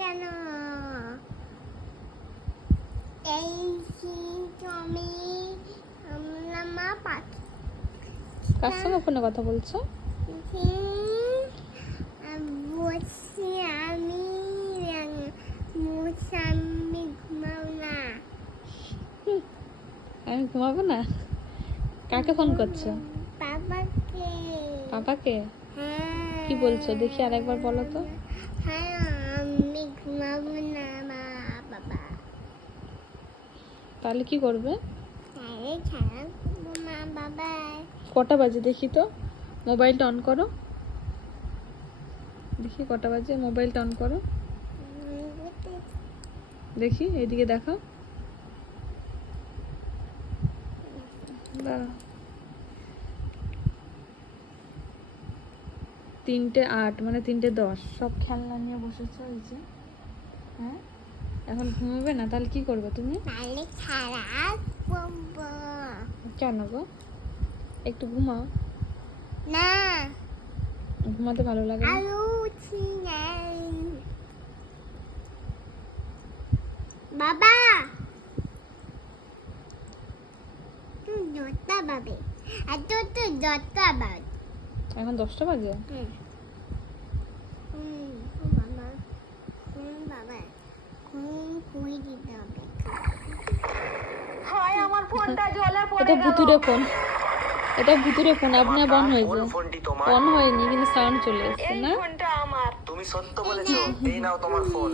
কেন? এই তুমি মা পাখি কার সঙ্গে ফোনে কথা বলছো? বলছি আমি মুসাম্মি ঘুমাও না। আমি ঘুমাবো না? কাকে ফোন করছো? বাবাকে। পাপাকে? হ্যাঁ। কি বলছো দেখি আরেকবার বলো তো। হ্যাঁ আমি ঘুমাবো না মা বাবা। তাহলে কি করবে? তাহলে খেলা করবো মা বাবা। কটা বাজে দেখি তো, মোবাইলটা অন করো দেখি কটা বাজে, মোবাইলটা অন করো দেখি, এইদিকে দেখাও। দাঁড়াও। 3:08 মানে 3:10। সব খেলনা নিয়ে বসেছো এই যে। হ্যাঁ, এখন ঘুমাবে না? তাহলে কি করবে তুমি? তাহলে খেলা করবো। কেন গো? একটু ঘুমাও। না ঘুমাতে ভালো লাগে না? আরো উঠি নাই বাবা। তুই 10টা বাজে, এত তো 10টা বাজে। এখন 10টা বাজে? বাবা বাবা খুঁই দিতে হবে। হায় আমার ফোনটা জলে পড়ে এটা গেল। ভুতুরে ফোন, এটা ভুতুরে ফোন। আপনি বন হয়েছে, কোন ফোনটি তোমার? অন হয়নি কিন্তু সাউন্ড চলে এসছে এই না। ফোনটা আমার। তুমি সত্য বলেছো, এই নাও তোমার ফোন।